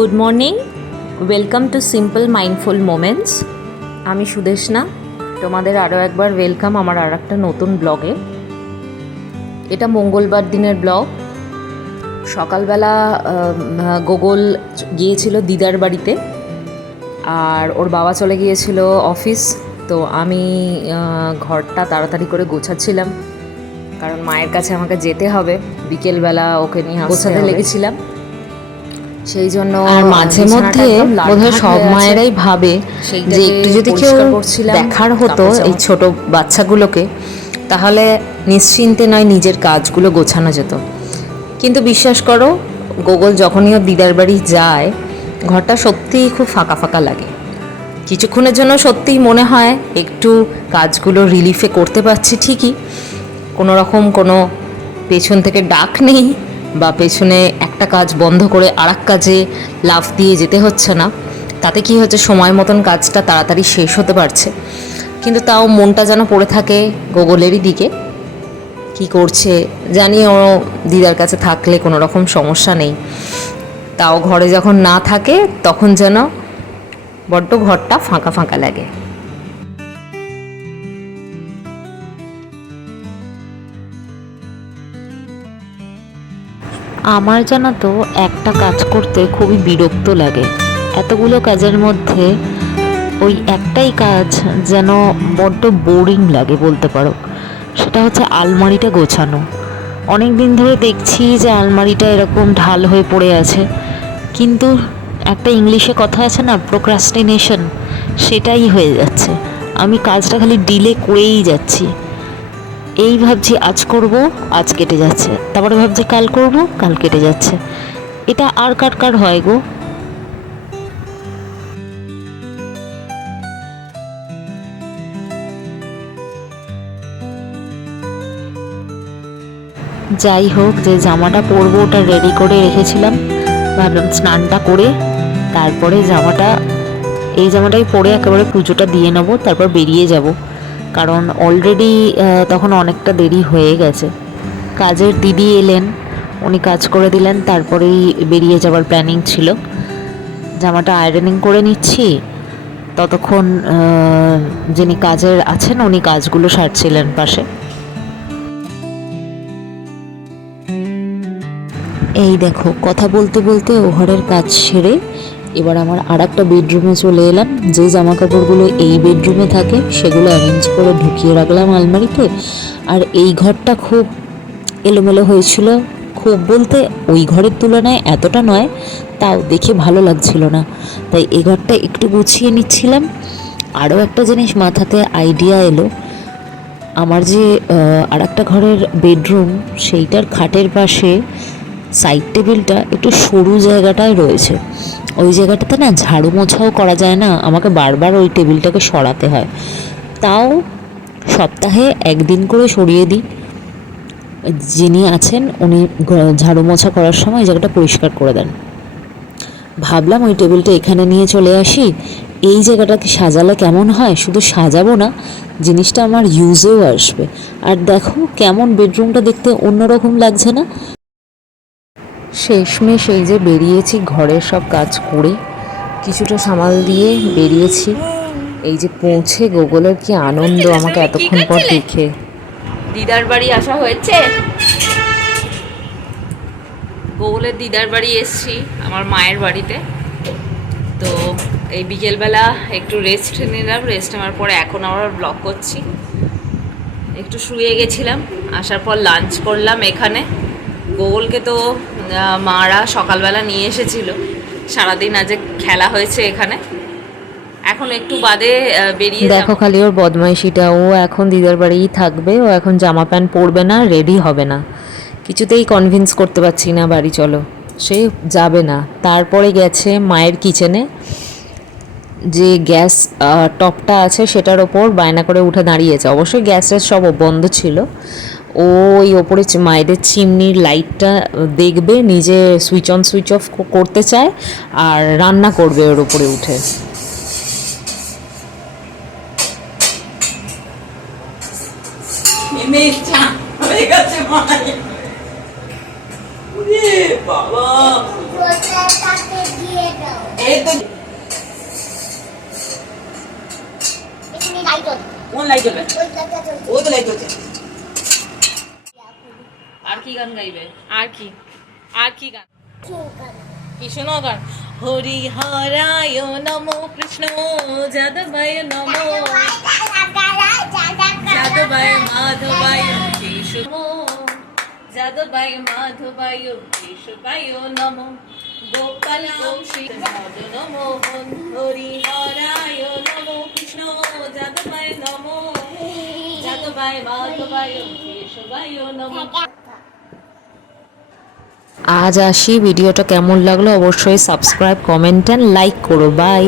Good morning, welcome to simple mindful moments. আমি সুদেশনা, তোমাদের আরও একবার ওয়েলকাম আমার আর একটা নতুন ব্লগে। এটা মঙ্গলবার দিনের ব্লগ। সকালবেলা গোগল গিয়েছিল দিদার বাড়িতে, আর ওর বাবা চলে গিয়েছিল অফিস। তো আমি ঘরটা তাড়াতাড়ি করে গোছাচ্ছিলাম, কারণ মায়ের কাছে আমাকে যেতে হবে। বিকেলবেলা ওকে নিয়ে গোছাতে লেগেছিলাম, সেই জন্য। আর মাঝে মধ্যে বোধহয় সব মায়েরাই ভাবে যে একটু যদি কেউ দেখার হতো এই ছোট বাচ্চাগুলোকে, তাহলে নিশ্চিন্তে নয় নিজের কাজগুলো গোছানো যেত। কিন্তু বিশ্বাস করো, গোগল যখনই ওর দিদার বাড়ি যায়, ঘরটা সত্যিই খুব ফাঁকা ফাঁকা লাগে। কিছুক্ষণের জন্য সত্যিই মনে হয় একটু কাজগুলো রিলিফে করতে পারছি ঠিকই, কোনো রকম কোনো পেছন থেকে ডাক নেই, বা পেছনে একটা কাজ বন্ধ করে আরেক কাজে লাফ দিয়ে যেতে হচ্ছে না। তাতে কি হচ্ছে, সময় মতন কাজটা তাড়াতাড়ি শেষ হতে পারছে। কিন্তু তাও মনটা যেন পড়ে থাকে গোগলেরই দিকে, কি করছে জানি। ও দিদার কাছে থাকলে কোনো রকম সমস্যা নেই, তাও ঘরে যখন না থাকে তখন যেন বড্ড ঘরটা ফাঁকা ফাঁকা লাগে। আমার জানা তো একটা কাজ করতে খুবই বিরক্ত লাগে। এতগুলো কাজের মধ্যে ওই একটাই কাজ যেন বড্ড বোরিং লাগে বলতে পারো। সেটা হচ্ছে আলমারিটা গোছানো। অনেক দিন ধরে দেখছি যে আলমারিটা এরকম ঢাল হয়ে পড়ে আছে, কিন্তু একটা ইংলিশে কথা আছে না, প্রোক্রাস্টিনেশন, সেটাই হয়ে যাচ্ছে। আমি কাজটা খালি ডিলে করেই যাচ্ছি। এই ভাবছি আজ করব, আজ কেটে যাচ্ছে, তারপরে ভাবছি কাল করব, কাল কেটে যাচ্ছে। এটা আর কার হয় গো? যাই হোক, যে জামাটা পরবো ওটা রেডি করে রেখেছিলাম। ভাবলাম স্নানটা করে তারপরে এই জামাটাই পরে একেবারে পুজোটা দিয়ে নেবো, তারপর বেরিয়ে যাব। কারণ অলরেডি তখন অনেকটা দেরি হয়ে গেছে। কাজের দিদি এলেন, উনি কাজ করে দিলেন, তারপরেই বেরিয়ে যাওয়ার প্ল্যানিং ছিল। জামাটা আয়রনিং করে নিচ্ছি, ততক্ষণ যিনি কাজের আছেন উনি কাজগুলো সারছিলেন পাশে। এই দেখো, কথা বলতে বলতে ও ঘরের কাজ সেরে এবার আমার আর একটা বেডরুমে চলে এলাম। যে জামা কাপড়গুলো এই বেডরুমে থাকে সেগুলো অ্যারেঞ্জ করে ঢুকিয়ে রাখলাম আলমারিতে। আর এই ঘরটা খুব এলোমেলো হয়েছিল, খুব বলতে ওই ঘরের তুলনায় এতটা নয়, তাও দেখে ভালো লাগছিল না, তাই এই ঘরটা একটু গুছিয়ে নিচ্ছিলাম। আরও একটা জিনিস মাথাতে আইডিয়া এলো, আমার যে আর একটা ঘরের বেডরুম, সেইটার খাটের পাশে সাইড টেবিলটা একটু সরু জায়গাটায় রয়েছে। ওই জায়গাটাতে না ঝাড়ু মোছাও করা যায় না, আমাকে বারবার ওই টেবিলটাকে সরাতে হয়। তাও সপ্তাহে একদিন করে সরিয়ে দিই। যিনি আছেন উনি ঝাড়ু মোছা করার সময় জায়গাটা পরিষ্কার করে দেন। ভাবলাম ওই টেবিলটা এখানে নিয়ে চলে আসি, এই জায়গাটাকে সাজালে কেমন হয়। শুধু সাজাবো না, জিনিসটা আমার ইউজেও আসবে। আর দেখো কেমন বেডরুমটা দেখতে অন্যরকম লাগছে না। শেষমেশ এই যে বেরিয়েছি, ঘরের সব কাজ করে কিছুটা সামাল দিয়ে বেরিয়েছি। এই যে পৌঁছে গোগলের কি আনন্দ আমাকে এতক্ষণ পর দেখে। দিদার বাড়ি আসা হয়েছে, গোগলের দিদার বাড়ি এসছি, আমার মায়ের বাড়িতে। তো এই বিকেলবেলা একটু রেস্ট নিলাম, রেস্ট নেওয়ার পরে এখন আবার ব্লগ করছি। একটু শুয়ে গেছিলাম, আসার পর লাঞ্চ করলাম এখানে। গোগলকে তো মারা সকালবেলা নিয়ে এসেছিল, সারাদিন আজ খেলা হয়েছে এখানে। এখন একটু বাদে বেরিয়ে দেখো খালি ওর বদমাইশিটা, ও এখন দিদার বাড়িই থাকবে, ও এখন জামা প্যান্ট পরবে না, রেডি হবে না। কিছুতেই কনভিন্স করতে পারছি না বাড়ি চলো, সে যাবে না। তারপরে গেছে মায়ের কিচেনে, যে গ্যাস টপটা আছে সেটার ওপর বায়না করে উঠে দাঁড়িয়েছে। অবশ্যই গ্যাসের সব বন্ধ ছিল। ও ওই ওপরে মায়েদের চিমনির লাইটটা দেখবে, নিজে সুইচ অন সুইচ অফ করতে চায়, আর রান্না করবে ওর ওপরে উঠে। বাবা কোন লাইট জ্বলবে? ওই তো লাইট জ্বলছে। আর কি গান গাইবে? আর কি গান? কৃষ্ণ গান। হরি হরায় নমো কৃষ্ণ যাদবায় নমো যাদবায় মাধবায় কেশব যাদবায় মাধবায় কেশবায় নমো গোপাল শ্রী মদন মোহন হরি হরায় নমো কৃষ্ণ যাদবায় নমো যাদবায় মাধবায় কেশবায় নমো। আজ আসি, ভিডিওটা কেমন লাগলো অবশ্যই সাবস্ক্রাইব, কমেন্ট অ্যান্ড লাইক করো। বাই।